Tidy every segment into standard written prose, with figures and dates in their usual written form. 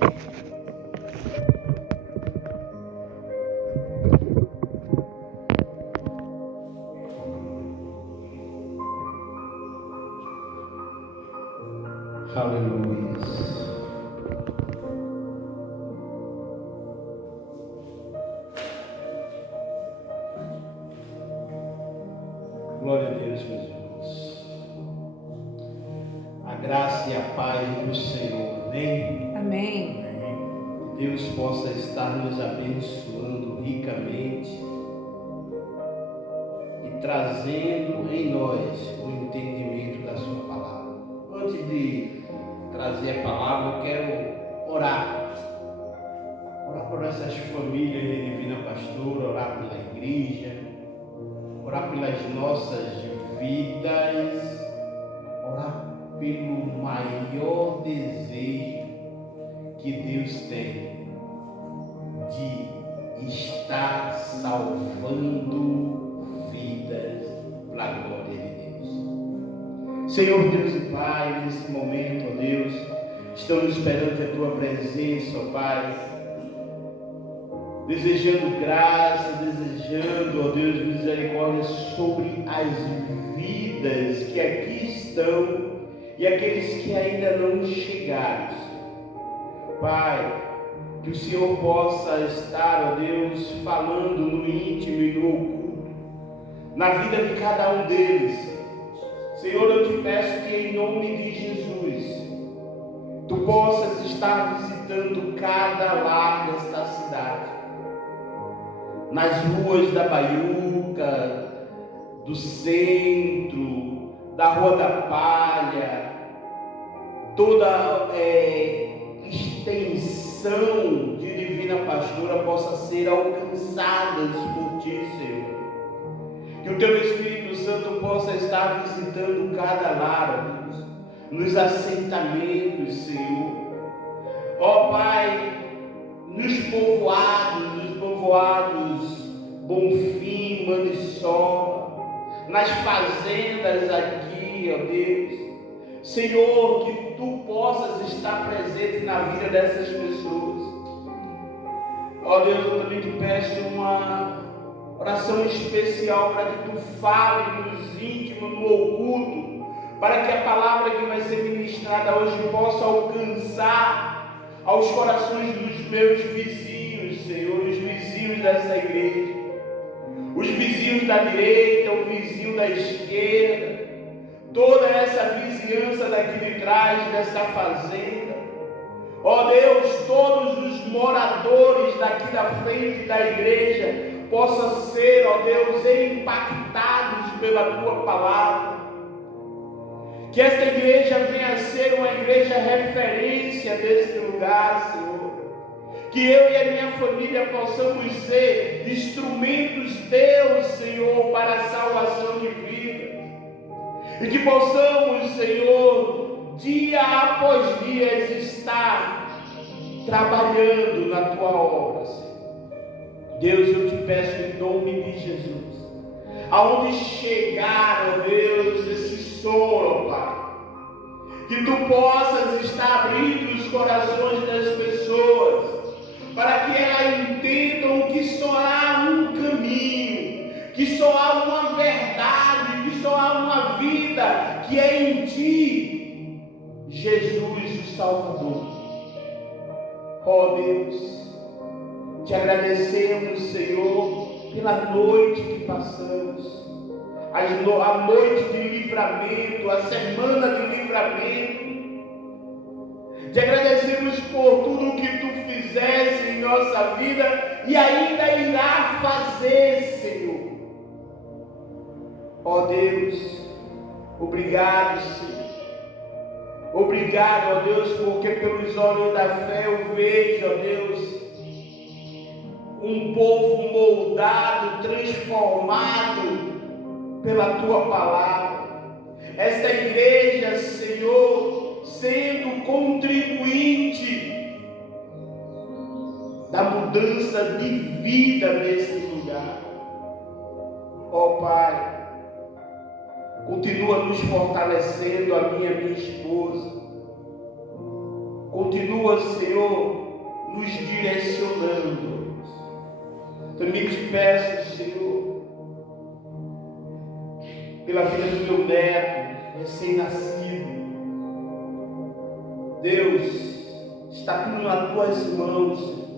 Aleluia. Glória a Deus, meus irmãos. A graça e a paz do Senhor. Amém? Amém. Que Deus possa estar nos abençoando ricamente e trazendo em nós o entendimento da sua palavra. Antes de trazer a palavra, eu quero orar por essas famílias de Divina Pastora, orar pela igreja, orar pelas nossas vidas, orar pelo maior desejo que Deus tem de estar salvando vidas para a glória de Deus. Senhor Deus e Pai, nesse momento, ó Deus, estamos perante a Tua presença, ó Pai, desejando graça, desejando, ó Deus, misericórdia sobre as vidas que aqui estão e aqueles que ainda não chegaram. Pai, que o Senhor possa estar, ó Deus, falando no íntimo e no oculto, na vida de cada um deles. Senhor, eu te peço que em nome de Jesus, Tu possas estar visitando cada lar desta cidade, nas ruas da Baiuca, do centro, da Rua da Palha, toda extensão de Divina Pastora possa ser alcançadas por Ti, Senhor. Que o Teu Espírito Santo possa estar visitando cada lar, Deus, nos assentamentos, Senhor. Ó Pai, nos povoados Bonfim, Maniçoba, nas fazendas aqui, ó Deus. Senhor, que Tu possas estar presente na vida dessas pessoas. Ó Deus, eu também te peço uma oração especial para que Tu fale nos íntimos, no oculto, para que a palavra que vai ser ministrada hoje possa alcançar aos corações dos meus vizinhos, Senhor, os vizinhos dessa igreja, os vizinhos da direita, o vizinho da esquerda, toda essa vizinhança daqui de trás dessa fazenda. Ó Deus, todos os moradores daqui da frente da igreja possam ser, ó Deus, impactados pela Tua palavra. Que esta igreja venha a ser uma igreja referência deste lugar, Senhor. Que eu e a minha família possamos ser instrumentos Teus, Senhor, para a salvação de vidas. E que possamos, Senhor, dia após dia estar trabalhando na Tua obra, Senhor. Deus, eu te peço em nome de Jesus, aonde chegar, ó Deus, esse som, ó Pai, que Tu possas estar abrindo os corações das pessoas, para que elas entendam que só há um caminho, que só há uma verdade, que só há uma vida, que é em Ti, Jesus o Salvador. Ó Deus, te agradecemos, Senhor, pela noite que passamos, a noite de livramento, a semana de livramento. Te agradecemos por tudo que Tu fizeste em nossa vida e ainda irá fazer, Senhor. Ó Deus, obrigado, Senhor. Obrigado, ó Deus, porque pelos olhos da fé eu vejo, ó Deus, um povo moldado, transformado pela Tua palavra. Esta igreja, Senhor, sendo contribuinte da mudança de vida nesse lugar. Ó Pai, continua nos fortalecendo, a minha esposa. continua, Senhor, nos direcionando. Também te peço, Senhor, pela vida do meu neto, recém-nascido. Deus, está tudo nas tuas mãos, Senhor.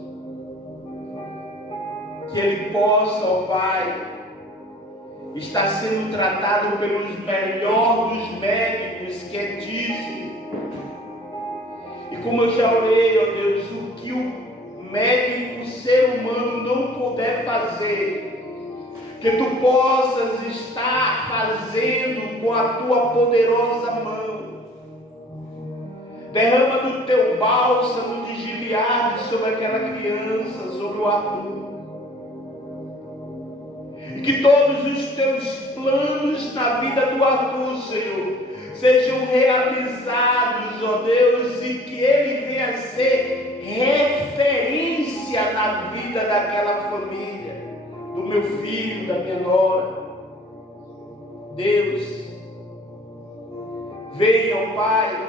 Que ele possa, ó Pai, estar sendo tratado pelos melhores dos médicos, que é disso. E como eu já orei, ó Deus, o que o médico, o ser humano não puder fazer, que tu possas estar fazendo com a tua poderosa mão. Derrama do teu bálsamo de Gileade sobre aquela criança, sobre o Arthur. E que todos os teus planos na vida do Arthur, Senhor, sejam realizados, ó Deus, e que ele venha a ser referência na vida daquela família, do meu filho, da minha nora. Deus, venha, ó Pai,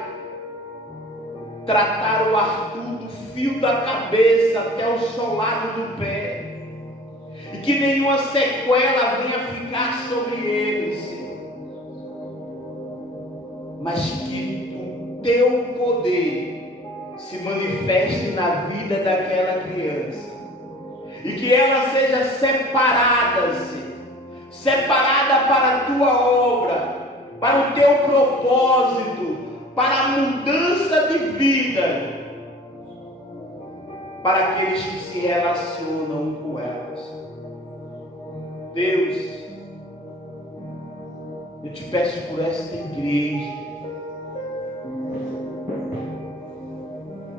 tratar o Arthur do fio da cabeça até o solado do pé, e que nenhuma sequela venha ficar sobre ele, Senhor, mas que o teu poder se manifeste na vida daquela criança, e que ela seja separada, Senhor, separada para a tua obra, para o teu propósito, para a mudança de vida, para aqueles que se relacionam com elas. Deus, eu te peço por esta igreja,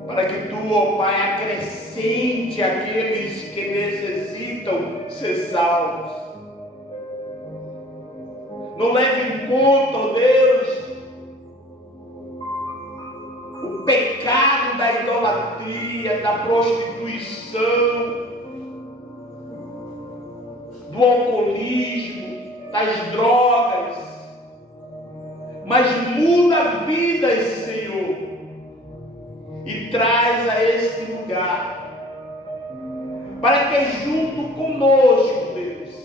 para que tu, ó Pai, acrescente aqueles que necessitam ser salvos. Não leve em conta, ó Deus, o pecado da idolatria, da prostituição, do alcoolismo, das drogas, mas muda vidas, Senhor, e traz a este lugar, para que junto conosco, Deus,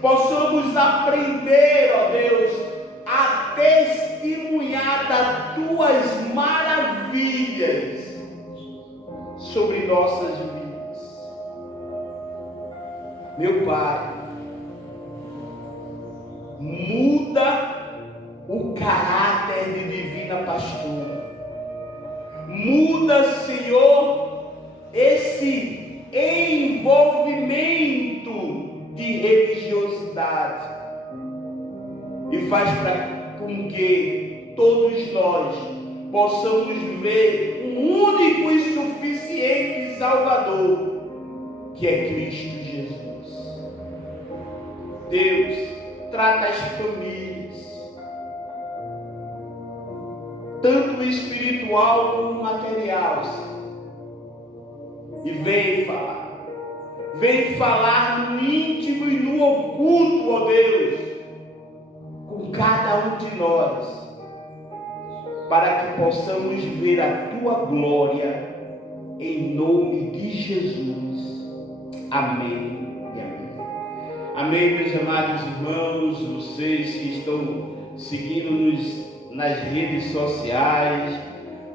possamos aprender, ó Deus, a testemunhar das tuas maravilhas sobre nossas vidas. Meu Pai, muda o caráter de divina pastora. Muda, Senhor, esse envolvimento de religiosidade e faz com que todos nós possamos ver um único e suficiente Salvador, que é Cristo Jesus. Deus, trata as famílias, tanto espiritual como material, e vem falar no íntimo e no oculto, ó Deus, com cada um de nós, para que possamos ver a tua glória, em nome de Jesus. Amém. Amém, meus amados irmãos, vocês que estão seguindo-nos nas redes sociais,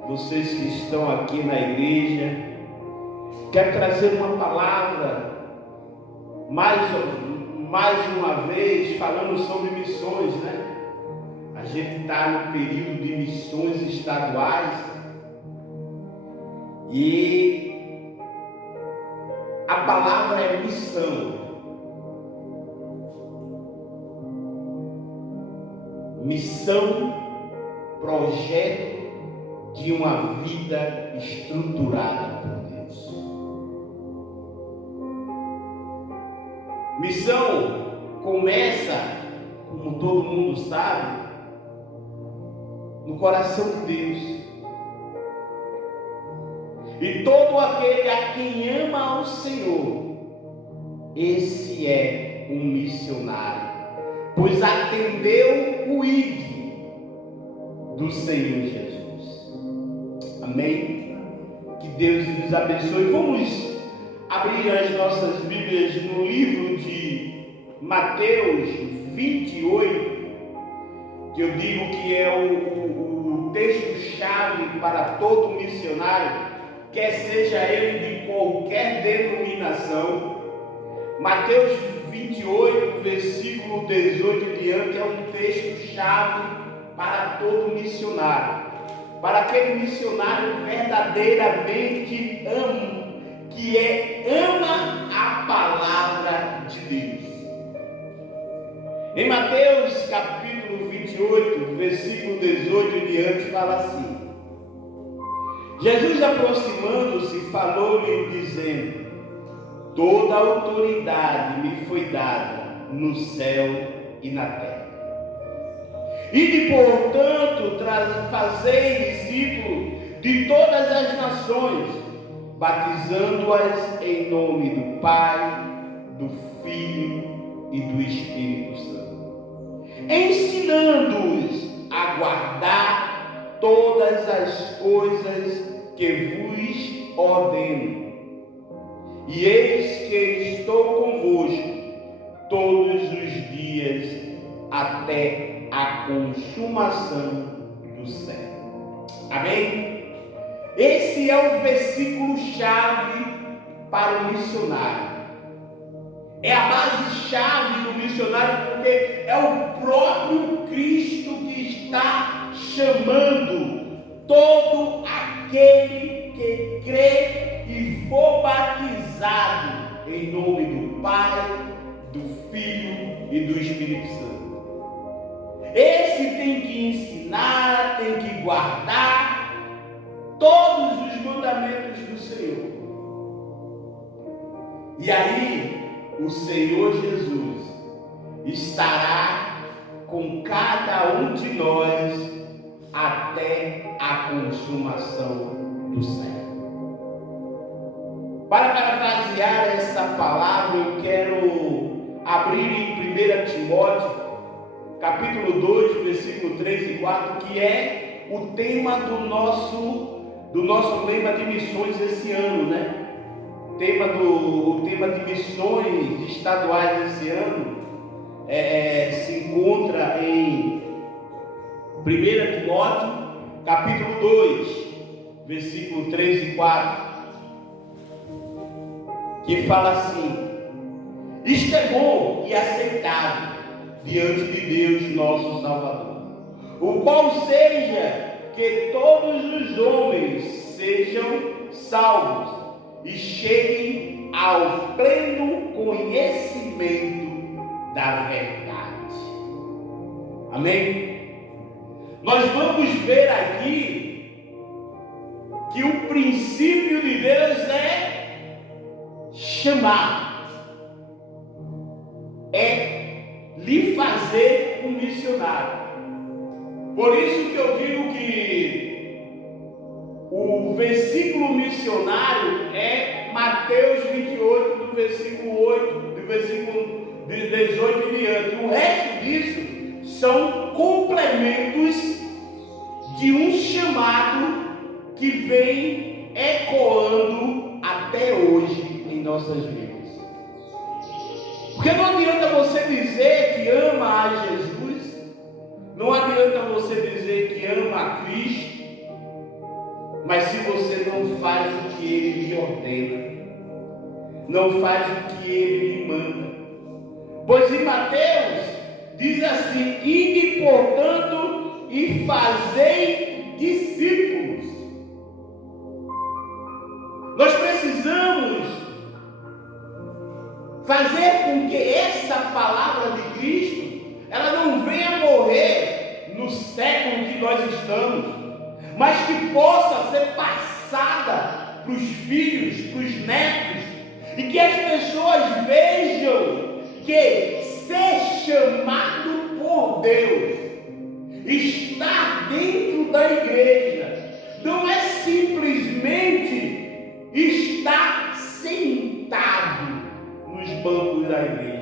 vocês que estão aqui na igreja, quero trazer uma palavra, mais uma vez, falando sobre missões, né? A gente está no período de missões estaduais, e a palavra é missão. Missão, projeto de uma vida estruturada por Deus. Missão começa, como todo mundo sabe, no coração de Deus. E todo aquele a quem ama ao Senhor, esse é um missionário, pois atendeu o ID do Senhor Jesus. Amém? Deus nos abençoe. Vamos abrir as nossas Bíblias no livro de Mateus 28, que eu digo que é o texto-chave para todo missionário, quer seja ele de qualquer denominação. Mateus 28, versículo 18 em diante, é um texto-chave para todo missionário. Para aquele missionário verdadeiramente ama a palavra de Deus. Em Mateus capítulo 28, versículo 18 em diante, fala assim: Jesus, aproximando-se, falou-lhe dizendo: toda autoridade me foi dada no céu e na terra. Ide, portanto, fazei discípulos de todas as nações, batizando-as em nome do Pai, do Filho e do Espírito Santo, ensinando-os a guardar todas as coisas que vos ordeno. E eis que estou convosco todos os dias até a consumação do século. Amém? Esse é o versículo-chave para o missionário. É a base-chave do missionário, porque é o próprio Cristo que está chamando todo aquele que crê e for batizado em nome do Pai, do Filho e do Espírito Santo. Esse tem que ensinar, tem que guardar todos os mandamentos do Senhor. E aí, o Senhor Jesus estará com cada um de nós até a consumação do século. Para parafrasear essa palavra, eu quero abrir em 1 Timóteo, capítulo 2, versículo 3 e 4, que é o tema do nosso lema de missões esse ano, né? O tema de missões estaduais esse ano se encontra em 1 Timóteo, capítulo 2, versículo 3 e 4, que fala assim: isto é bom e aceitável diante de Deus nosso Salvador, o qual seja que todos os homens sejam salvos e cheguem ao pleno conhecimento da verdade. Amém? Nós vamos ver aqui que o princípio de Deus é chamar, é lhe fazer um missionário. Por isso que eu digo que o versículo missionário é Mateus 28, do versículo 8, do versículo 18 em diante. O resto disso são complementos de um chamado que vem ecoando até hoje em nossas vidas. Porque não adianta você dizer que ama a Jesus, não adianta você dizer que ama a Cristo, mas se você não faz o que Ele lhe ordena, não faz o que Ele lhe manda. Pois em Mateus diz assim: ide, portanto, e fazei discípulos. Nós precisamos fazer com que essa palavra de Cristo, ela não venha morrer no século que nós estamos, mas que possa ser passada para os filhos, para os netos, e que as pessoas vejam que ser chamado por Deus, estar dentro da igreja, não é simplesmente estar sentado nos bancos da igreja.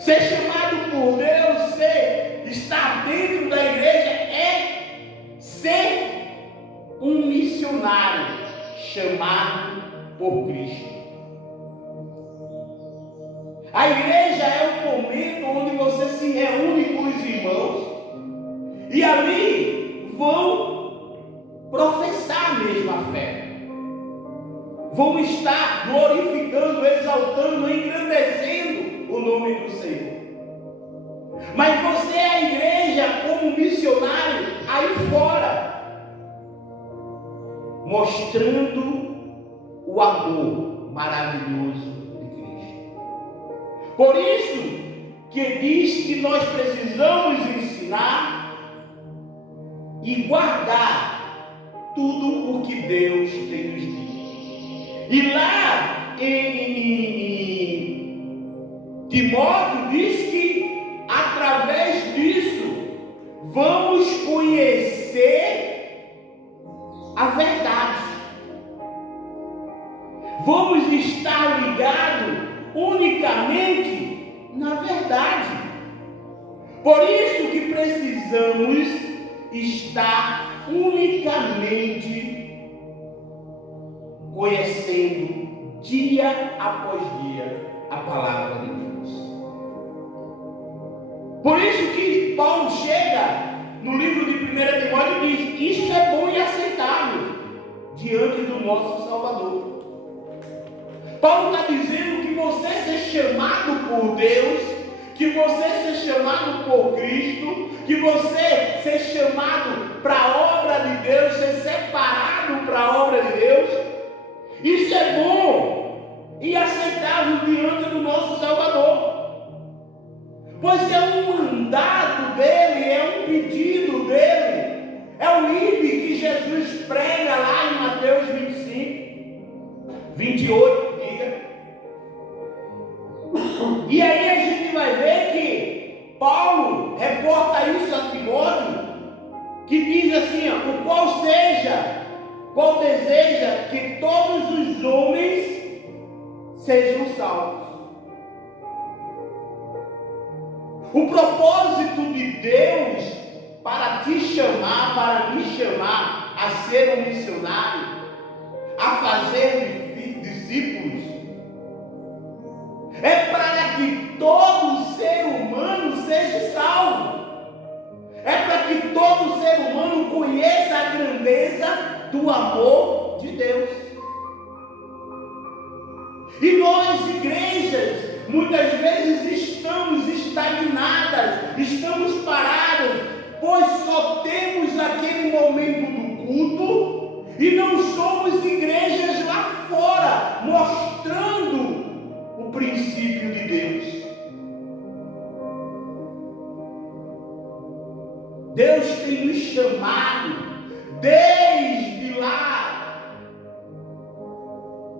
Ser chamado por Deus, estar dentro da igreja, é ser um missionário. chamado por Cristo. A igreja é o momento onde você se reúne com os irmãos e ali vão professar a mesma fé. Vão estar glorificando, exaltando, engrandecendo o nome do Senhor. Mas você é a igreja como missionário aí fora, mostrando o amor maravilhoso de Cristo. Por isso que diz que nós precisamos ensinar e guardar tudo o que Deus tem nos dito. E lá em Timóteo diz que através disso vamos conhecer a verdade. Vamos estar ligados unicamente na verdade. Por isso que precisamos estar unicamente conhecendo dia após dia a palavra de Deus. Por isso que Paulo chega no livro de 1 Timóteo e diz: isso é bom e aceitável diante do nosso Salvador. Paulo está dizendo que você ser chamado por Deus, que você ser chamado por Cristo, que você ser chamado para a obra de Deus, ser separado para a obra de Deus, isso é bom e aceitável diante do nosso Salvador, pois é um mandato dele, é um pedido dele, é o ide que Jesus prega lá em Mateus 25, 28, diga. E aí a gente vai ver que Paulo reporta isso a Timóteo, que diz assim, o qual deseja que todos os homens sejam salvos. O propósito de Deus para te chamar, para me chamar a ser um missionário, a fazer discípulos, é para que todo ser humano seja salvo. É para que todo ser humano conheça a grandeza do amor de Deus. E nós, igrejas, muitas vezes estamos estagnadas, estamos paradas, pois só temos aquele momento do culto e não somos igrejas lá fora, mostrando o princípio de Deus. Deus tem nos chamado desde lá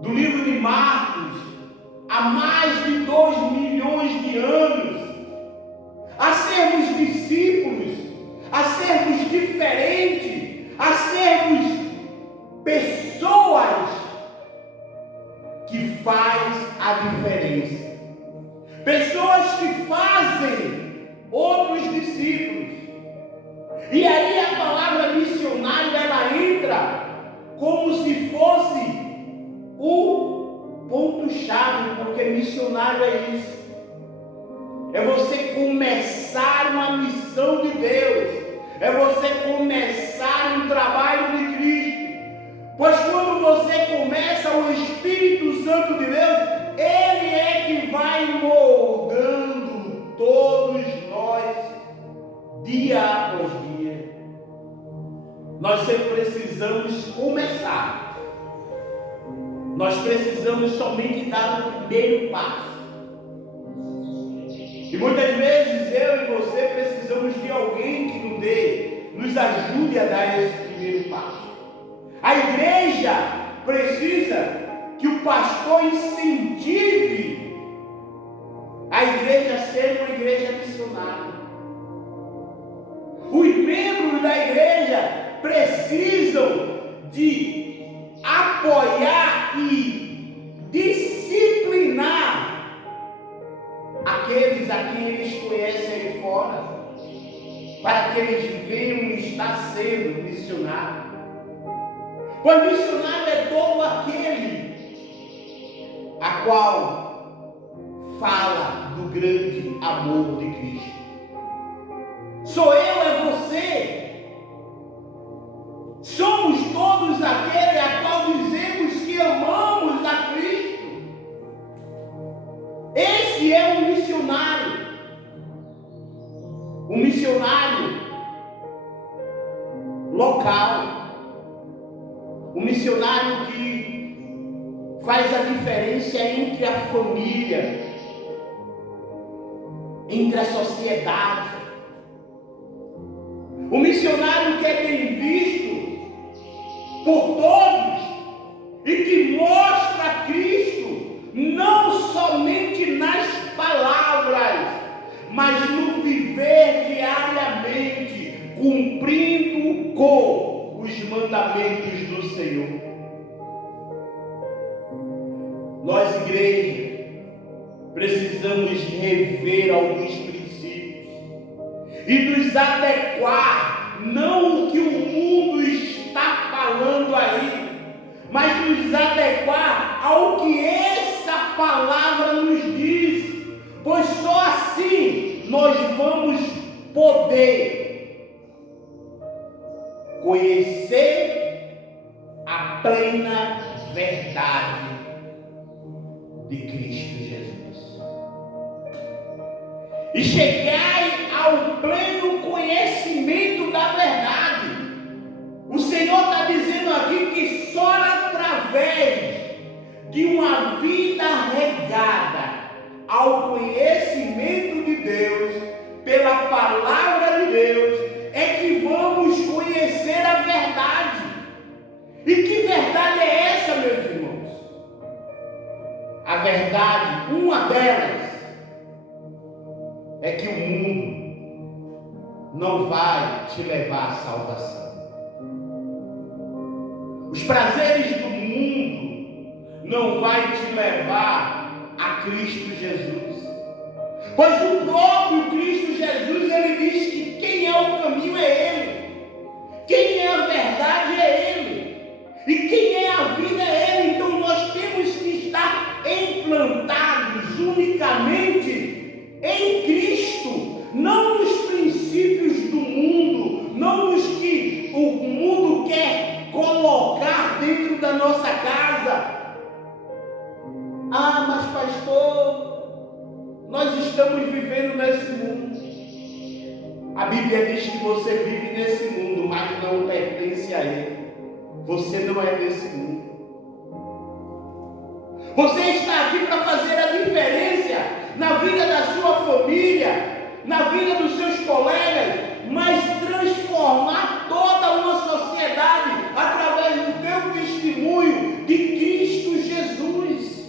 do livro de Marcos, há mais de 2 milhões de anos, a sermos discípulos, a sermos diferentes, a sermos pessoas que fazem a diferença, pessoas que fazem outros discípulos. E aí a palavra missionário, ela entra como se fosse o ponto-chave, porque missionário é isso. É você começar uma missão de Deus. É você começar um trabalho de Cristo. Pois quando você começa, o Espírito Santo de Deus, Ele é que vai moldando todos nós, dia após dia. Nós sempre precisamos começar. Nós precisamos somente dar o primeiro passo. E muitas vezes eu e você precisamos de alguém que nos ajude a dar esse primeiro passo. A igreja precisa que o pastor incentive a igreja a ser uma igreja missionária. Os membros da igreja precisam de apoiar e disciplinar aqueles a quem eles conhecem aí fora, para que eles venham estar sendo missionários. Pois missionário é todo aquele a qual fala do grande amor de Cristo. Sou eu, é você. Somos todos aquele a qual dizemos que amamos a Cristo. Esse é o missionário. O missionário local. O missionário que faz a diferença entre a família, entre a sociedade. O missionário que é bem visto por todos e que mostra Cristo não somente nas palavras, mas no viver diariamente, cumprindo com os mandamentos do Senhor. Nós, igreja, precisamos rever alguns princípios e nos adequar, não o que o mundo está falando aí, mas nos adequar ao que essa palavra nos diz, pois só assim nós vamos poder conhecer a plena verdade de Cristo Jesus e chegar ao pleno conhecimento da verdade. O Senhor está dizendo aqui que só através de uma vida regada ao conhecimento de Deus, pela palavra de Deus, é que vamos conhecer a verdade. E que verdade é essa, meus irmãos? A verdade, uma delas, é que o mundo não vai te levar à salvação. Os prazeres do mundo não vai te levar a Cristo Jesus. Pois o próprio Cristo Jesus, ele diz que quem é o caminho é Ele. Quem é a verdade é Ele. E quem é a vida é Ele. Então nós temos que estar implantados unicamente em Cristo, não nos princípios do mundo, não nos que o mundo quer colocar dentro da nossa casa. Ah, mas pastor, nós estamos vivendo nesse mundo. A Bíblia diz que você vive nesse mundo, mas não pertence a ele. Você não é desse mundo. Você está aqui para fazer a diferença na vida da sua família, na vida dos seus colegas, mas transformar toda uma sociedade através do teu testemunho de Cristo Jesus.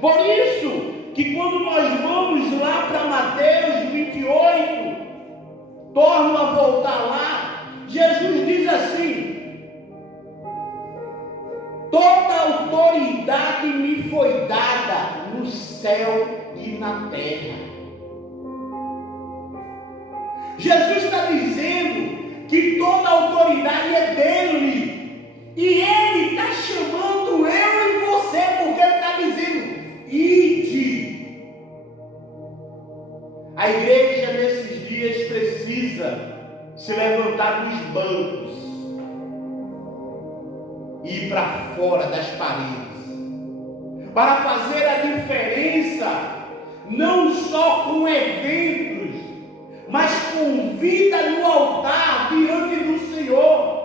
Por isso que quando nós vamos lá para Mateus 28, torno a voltar lá, Jesus diz assim: toda autoridade me foi dada no céu e na terra. Jesus está dizendo que toda autoridade é dele, e ele está chamando eu e você, porque ele está dizendo: ide. A igreja nesses dias precisa se levantar dos bancos e ir para fora das paredes, para fazer a diferença, não só com eventos, mas com vida no altar diante do Senhor,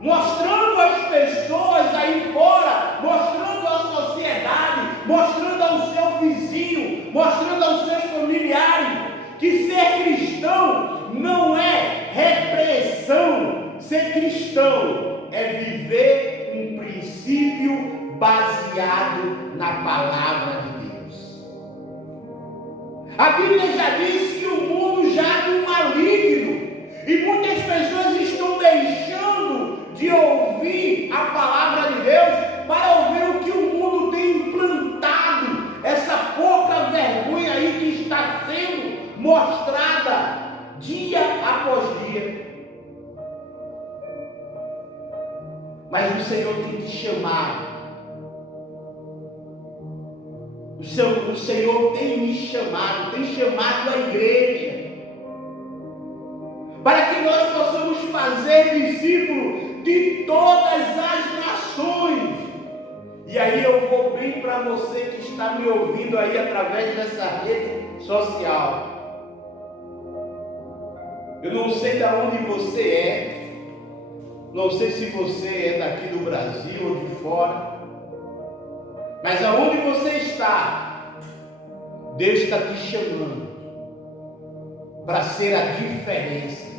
mostrando às pessoas aí fora, mostrando à sociedade, mostrando ao seu vizinho, mostrando aos seus familiares, que ser cristão não é repressão. Ser cristão é viver um princípio baseado na palavra de Deus. A Bíblia já diz que o mundo jaz no maligno, e muitas pessoas estão deixando de ouvir a palavra de Deus para ouvir o que o mundo tem implantado, essa pouca vergonha aí que está sendo mostrada dia após dia. Mas o Senhor tem te chamado. O Senhor tem me chamado, tem chamado a igreja, para que nós possamos fazer discípulos de todas as nações. E aí eu vou bem para você que está me ouvindo aí através dessa rede social. Eu não sei de onde você é, não sei se você é daqui do Brasil ou de fora, mas aonde você está, Deus está te chamando para ser a diferença,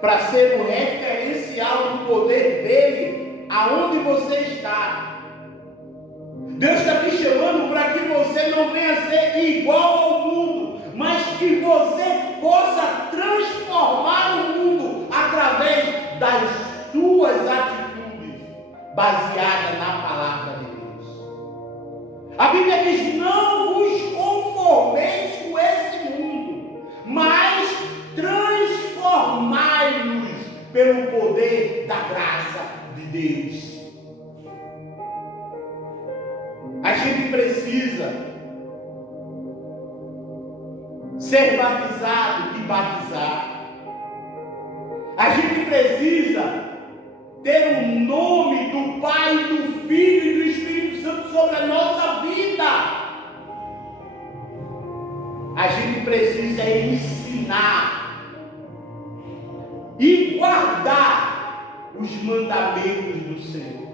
para ser o referencial do poder dele aonde você está. Deus está te chamando para que você não venha ser igual ao mundo, mas que você possa transformar o mundo através das suas atitudes baseadas na palavra de Deus. A Bíblia diz: não vos conformeis com esse mundo, mas transformai-nos pelo poder da graça de Deus. A gente precisa ser batizado e batizar. A gente precisa ter o nome do Pai, do Filho e do Espírito Santo sobre a nossa vida. A gente precisa ensinar e guardar os mandamentos do Senhor.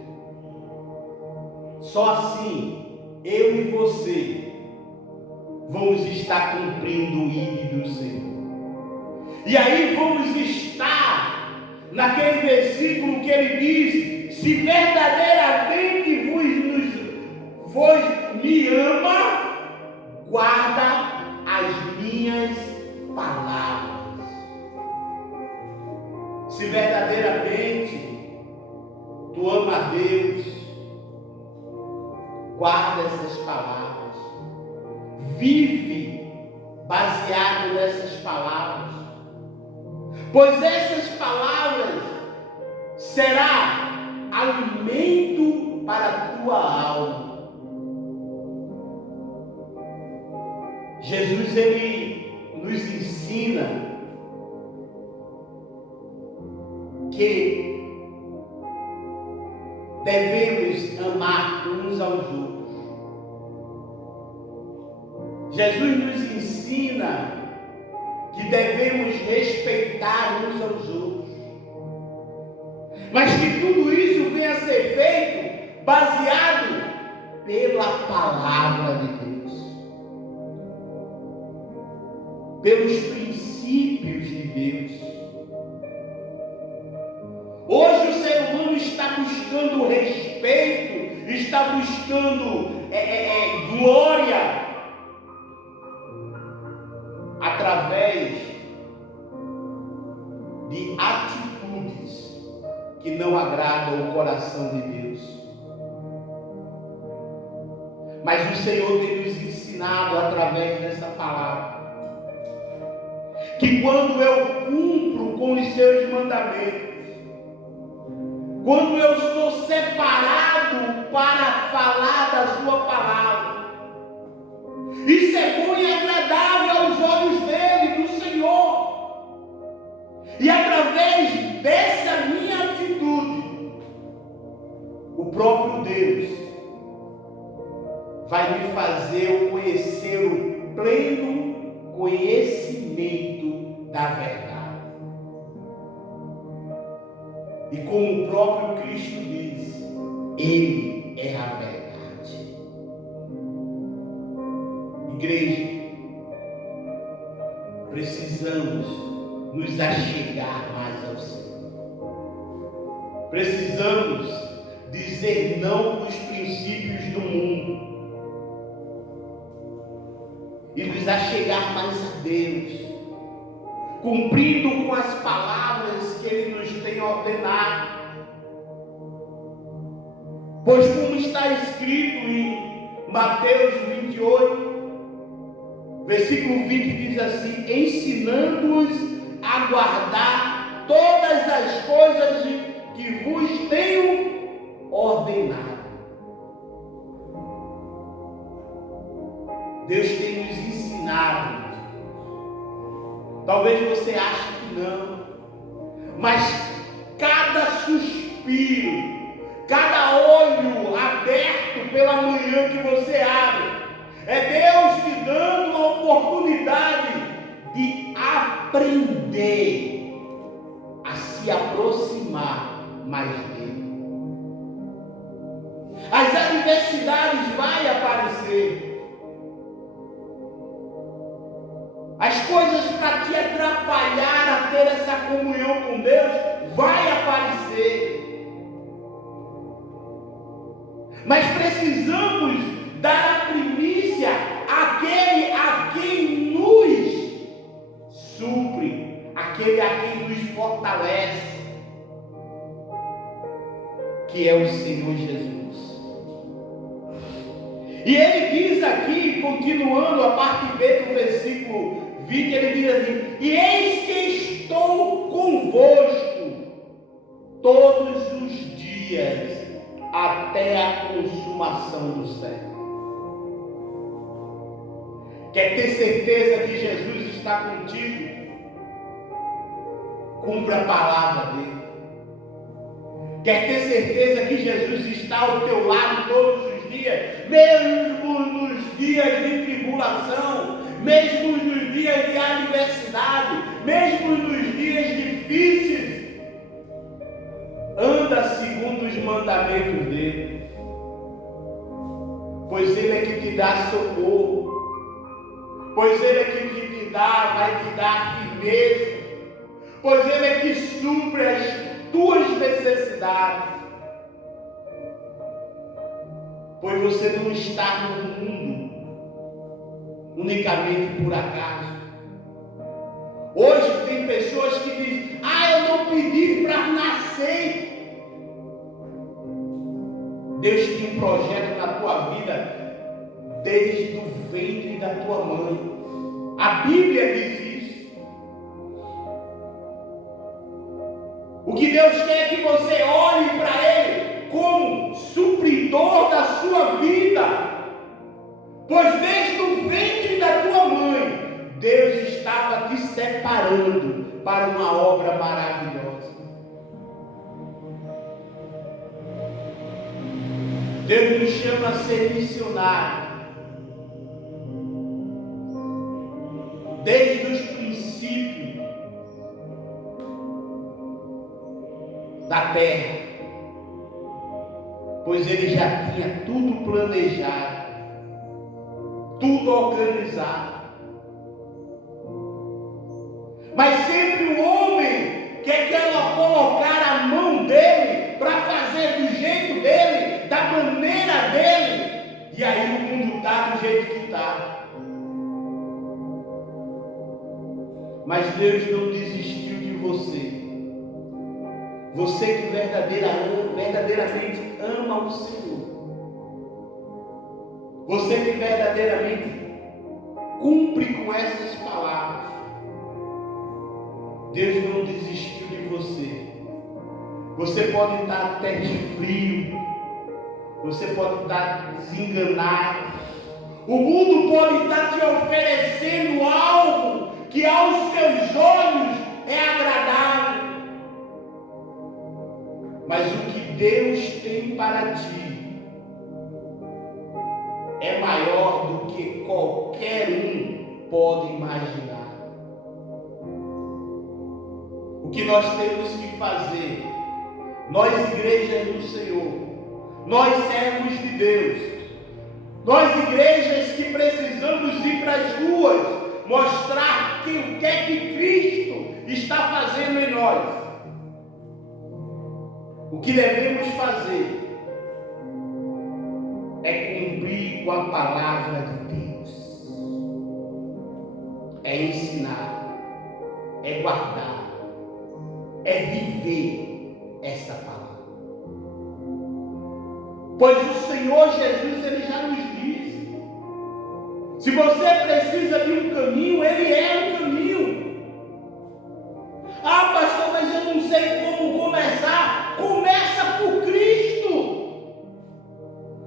Só assim, eu e você vamos estar cumprindo o ID do Senhor. E aí vamos estar naquele versículo que ele diz: se verdadeiramente vos me ama, guarda as minhas palavras. Se verdadeiramente tu ama a Deus, guarda essas palavras, vive baseado nessas palavras, pois essas palavras será alimento para a tua alma. Jesus, ele nos ensina que devemos amar uns aos outros. Jesus nos ensina que devemos respeitar uns aos outros, mas que tudo isso venha a ser feito baseado pela palavra de Deus, pelos princípios de Deus. Hoje o ser humano está buscando respeito, está buscando glória através de atitudes que não agradam o coração de Deus. Mas o Senhor tem nos ensinado através dessa palavra que quando eu cumpro com os seus mandamentos, quando eu sou separado para falar da sua palavra, isso é bom e agradável aos olhos dele, do Senhor. E através dessa minha atitude, o próprio Deus vai me fazer conhecer o pleno conhecimento da verdade. E como o próprio Cristo diz, Ele é a verdade. Igreja, precisamos nos achegar mais ao Senhor. Precisamos dizer não para os princípios do mundo e nos achegar mais a Deus, cumprindo com as palavras que Ele nos tem ordenado. Pois como está escrito em Mateus 28, versículo 20, diz assim: ensinando-os a guardar todas as coisas que vos tenho Talvez você ache que não, mas cada suspiro, cada olho aberto pela manhã que você abre, é Deus te dando a oportunidade de aprender a se aproximar mais dele. As adversidades vão aparecer. As coisas para te atrapalhar a ter essa comunhão com Deus vai aparecer. Mas precisamos dar a primícia àquele a quem nos supre, aquele a quem nos fortalece, que é o Senhor Jesus. E ele diz aqui, continuando a parte B do versículo 20, ele diz assim: e eis que estou convosco todos os dias até a consumação do século. Quer ter certeza que Jesus está contigo? Cumpra a palavra dele. Quer ter certeza que Jesus está ao teu lado todos os dias, mesmo nos dias de tribulação, mesmo nos dias de adversidade, mesmo nos dias difíceis? Anda segundo os mandamentos dele, pois ele é que te dá socorro, pois ele é que te dá, vai te dar firmeza, pois ele é que supre as tuas necessidades. Pois você não está no mundo unicamente por acaso. Hoje tem pessoas que dizem: eu não pedi para nascer. Deus tem um projeto na tua vida desde o ventre da tua mãe. A Bíblia diz isso. O que Deus quer é que você olhe para Ele como supridor da sua vida, pois desde o ventre da tua mãe, Deus estava te separando para uma obra maravilhosa. Deus nos chama a ser missionário. Desde os princípios da terra, pois Ele já tinha tudo planejado, tudo organizado. Mas sempre o homem quer colocar a mão dele para fazer do jeito dele, da maneira dele, e aí o mundo está do jeito que está. Mas Deus não desistiu de você. Você que verdadeiramente ama o Senhor. Você que verdadeiramente cumpre com essas palavras. Deus não desistiu de você. Você pode estar até de frio. Você pode estar desenganado. O mundo pode estar te oferecendo algo que aos seus olhos é agradável. Mas o que Deus tem para ti é maior do que qualquer um pode imaginar. O que nós temos que fazer, nós igrejas do Senhor, nós servos de Deus, nós igrejas que precisamos ir para as ruas, mostrar o que é que Cristo está fazendo em nós. O que devemos fazer é cumprir com a palavra de Deus, é ensinar, é guardar, é viver essa palavra. Pois o Senhor Jesus, Ele já nos disse: se você precisa de um caminho, Ele é o caminho. Pastor, mas eu não sei como começar. Começa por Cristo,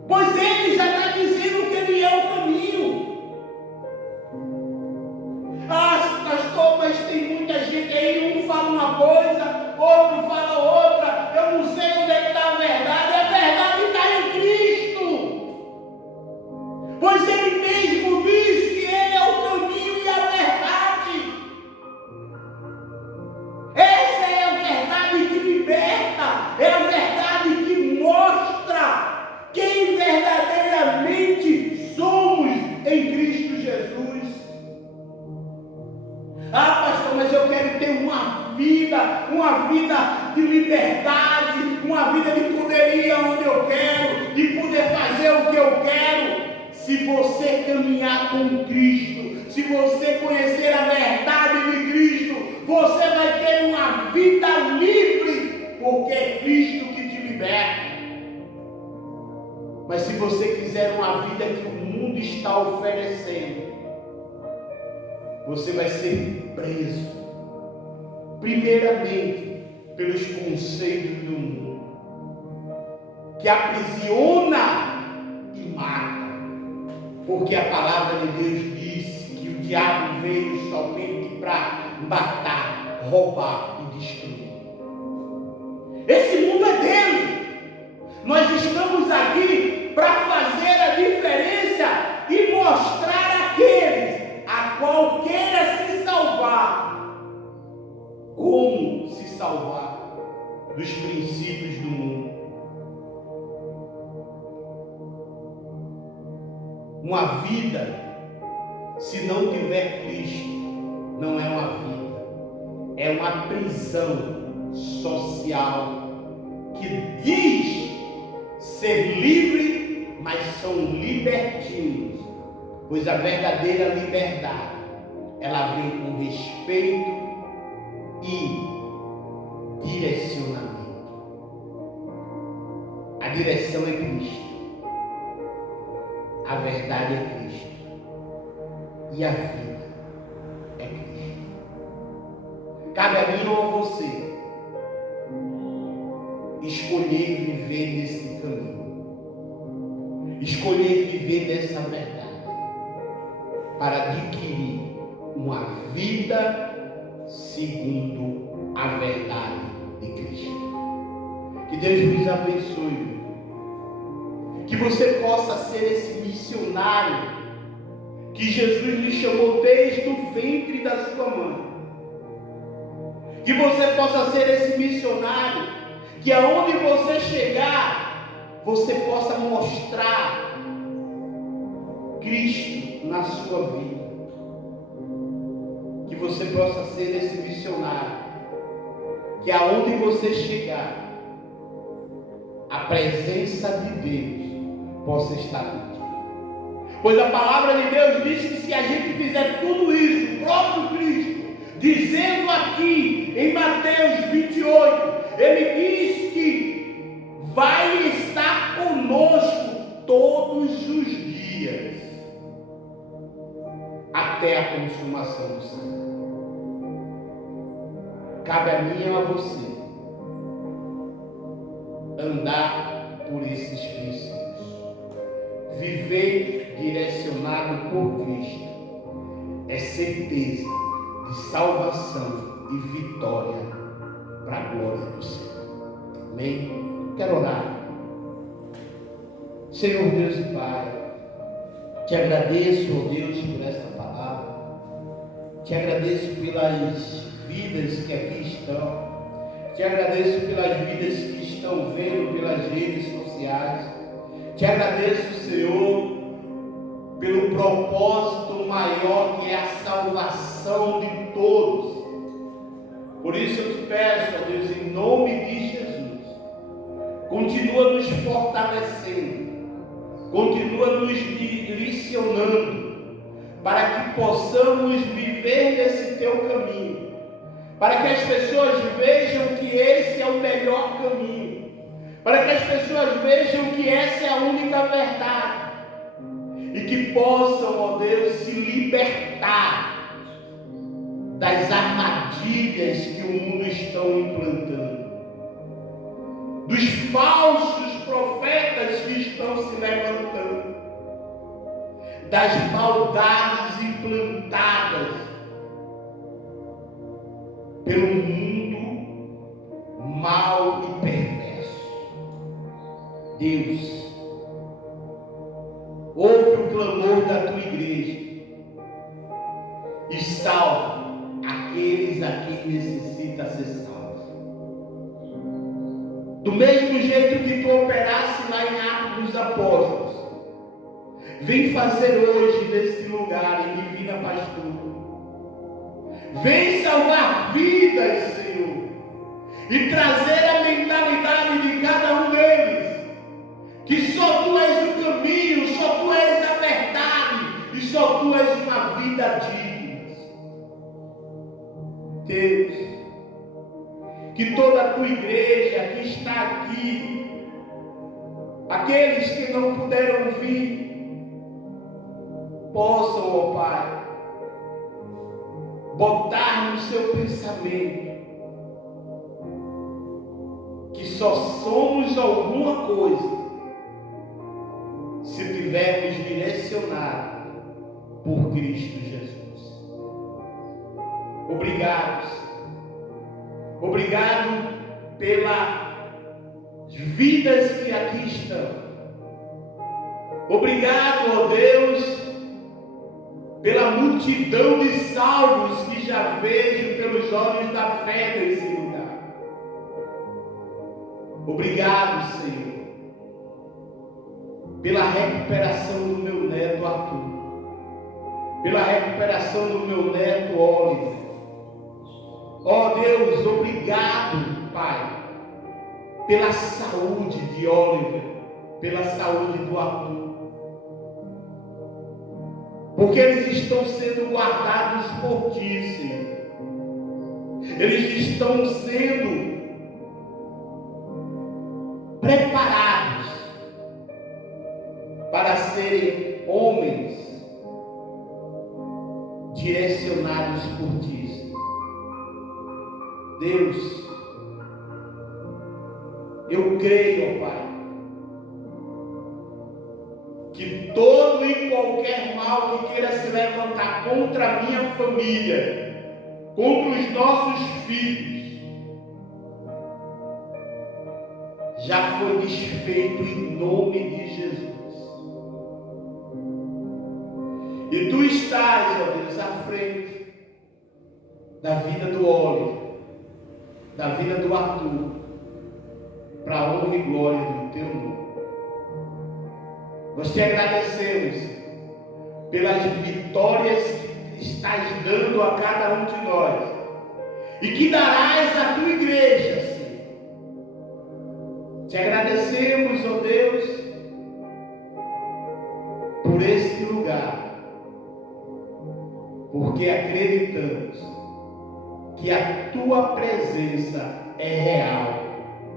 pois Ele já está dizendo que Ele é o caminho. Pastor, mas tem vida de poder ir aonde eu quero, de poder fazer o que eu quero. Se você caminhar com Cristo, se você conhecer a verdade de Cristo, você vai ter uma vida livre, porque é Cristo que te liberta. Mas se você quiser uma vida que o mundo está oferecendo, você vai ser preso, primeiramente, pelos conceitos do mundo, que aprisiona e mata. Porque a palavra de Deus disse que o diabo veio somente para matar, roubar e destruir. Esse mundo é dele. Nós estamos aqui para fazer a diferença e mostrar àqueles a qual queira se salvar, como se salvar dos princípios do mundo. Uma vida, se não tiver Cristo, não é uma vida, é uma prisão social que diz ser livre, mas são libertinos, pois a verdadeira liberdade, ela vem com respeito e direcionamento. A direção é Cristo. A verdade é Cristo. E a vida é Cristo. Cabe a mim ou a você escolher viver nesse caminho. Escolher viver nessa verdade. Para adquirir uma vida segundo a verdade de Cristo. Que Deus nos abençoe. Que você possa ser esse missionário que Jesus lhe chamou desde o ventre da sua mãe. Que você possa ser esse missionário que aonde você chegar, você possa mostrar Cristo na sua vida. Que você possa ser esse missionário que aonde você chegar, a presença de Deus possa estar contigo. Pois a palavra de Deus diz que se a gente fizer tudo isso, o próprio Cristo, dizendo aqui em Mateus 28, ele diz que vai estar conosco todos os dias, até a consumação do século. Cabe a mim e a você andar por esses princípios. Viver direcionado por Cristo é certeza de salvação e vitória para a glória do Senhor. Amém? Quero orar. Senhor Deus e Pai, te agradeço, ó Deus, por esta palavra. Te agradeço pelas vidas que aqui estão. Te agradeço pelas vidas que estão vendo pelas redes sociais. Te agradeço, Senhor, pelo propósito maior que é a salvação de todos. Por isso eu te peço, ó Deus, em nome de Jesus, continua nos fortalecendo, continua nos direcionando, para que possamos viver nesse teu caminho, para que as pessoas vejam que esse é o melhor caminho, para que as pessoas vejam que essa é a única verdade, e que possam, ó Deus, se libertar das armadilhas que o mundo está implantando, dos falsos profetas que estão se levantando, das maldades implantadas pelo mundo mau e perverso. Deus, ouve o clamor da tua igreja e salva aqueles a quem necessita ser salvo. Do mesmo jeito que tu operasse lá em Atos dos Apóstolos, vem fazer hoje neste lugar em Divina Pastora. Vem salvar vidas, Senhor, e trazer a mentalidade de cada aqueles que não puderam vir, possam, ó Pai, botar no seu pensamento que só somos alguma coisa se tivermos direcionado por Cristo Jesus. Obrigado, Senhor. Obrigado pelas vidas que aqui estão. Obrigado, ó Deus, pela multidão de salvos que já vejo pelos olhos da fé nesse lugar. Obrigado, Senhor, pela recuperação do meu neto Arthur, pela recuperação do meu neto Oliver. Ó Deus, obrigado, Pai, pela saúde de Oliver, pela saúde do Arthur, porque eles estão sendo guardados por Ti, Senhor. Eles estão sendo preparados para serem homens direcionados por Ti, Senhor. Deus, eu creio, ó Pai, que todo e qualquer mal que queira se levantar contra a minha família, contra os nossos filhos, já foi desfeito em nome de Jesus. E Tu estás, ó Deus, à frente da vida do Oliver, da vida do Arthur, para a honra e glória do Teu nome. Nós Te agradecemos pelas vitórias que estás dando a cada um de nós e que darás à Tua igreja, Senhor. Te agradecemos, ó Deus, por este lugar, porque acreditamos que a Tua presença é real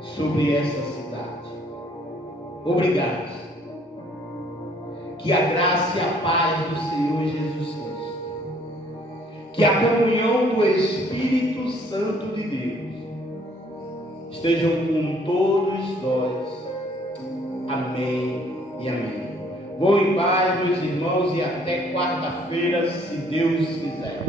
sobre essa cidade. Obrigado. Que a graça e a paz do Senhor Jesus Cristo, que a comunhão do Espírito Santo de Deus estejam com todos nós. Amém e amém. Vou em paz, meus irmãos, e até quarta-feira, se Deus quiser.